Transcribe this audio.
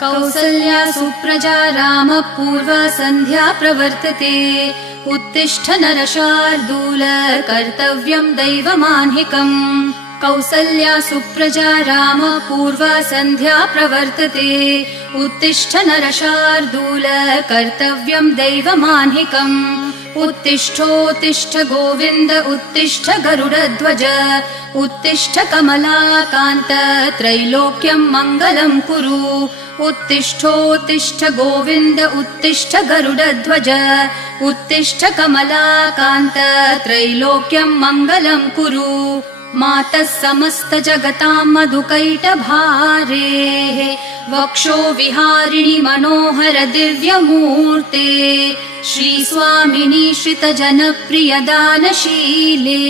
कौसल्या सुप्रजा रामः पूर्वा सन्ध्या प्रवर्तते। उत्तिष्ठ नरशार्दूल कर्तव्यं दैवमान्हिकम्। कौसल्या सुप्रजा रामः पूर्वा सन्ध्या प्रवर्तते। उत्तिष्ठ नरशार्दूल कर्तव्यं दैवमान्हिकम्। उत्तिष्ठोत्तिष्ठ गोविन्द उत्तिष्ठ गरुडध्वज। उत्तिष्ठ कमलाकान्त त्रैलोक्यं मङ्गलं कुरु। उत्तिष्ठोत्तिष्ठ गोविन्द उत्तिष्ठ गरुडध्वज। उत्तिष्ठ कमलाकान्त त्रैलोक्यं मङ्गलं कुरु। मातः समस्त जगतां मधुकैटभारेः वक्षो विहारिणि मनोहर दिव्यमूर्ते। श्रीस्वामिनि श्रितजनप्रिय दानशीले।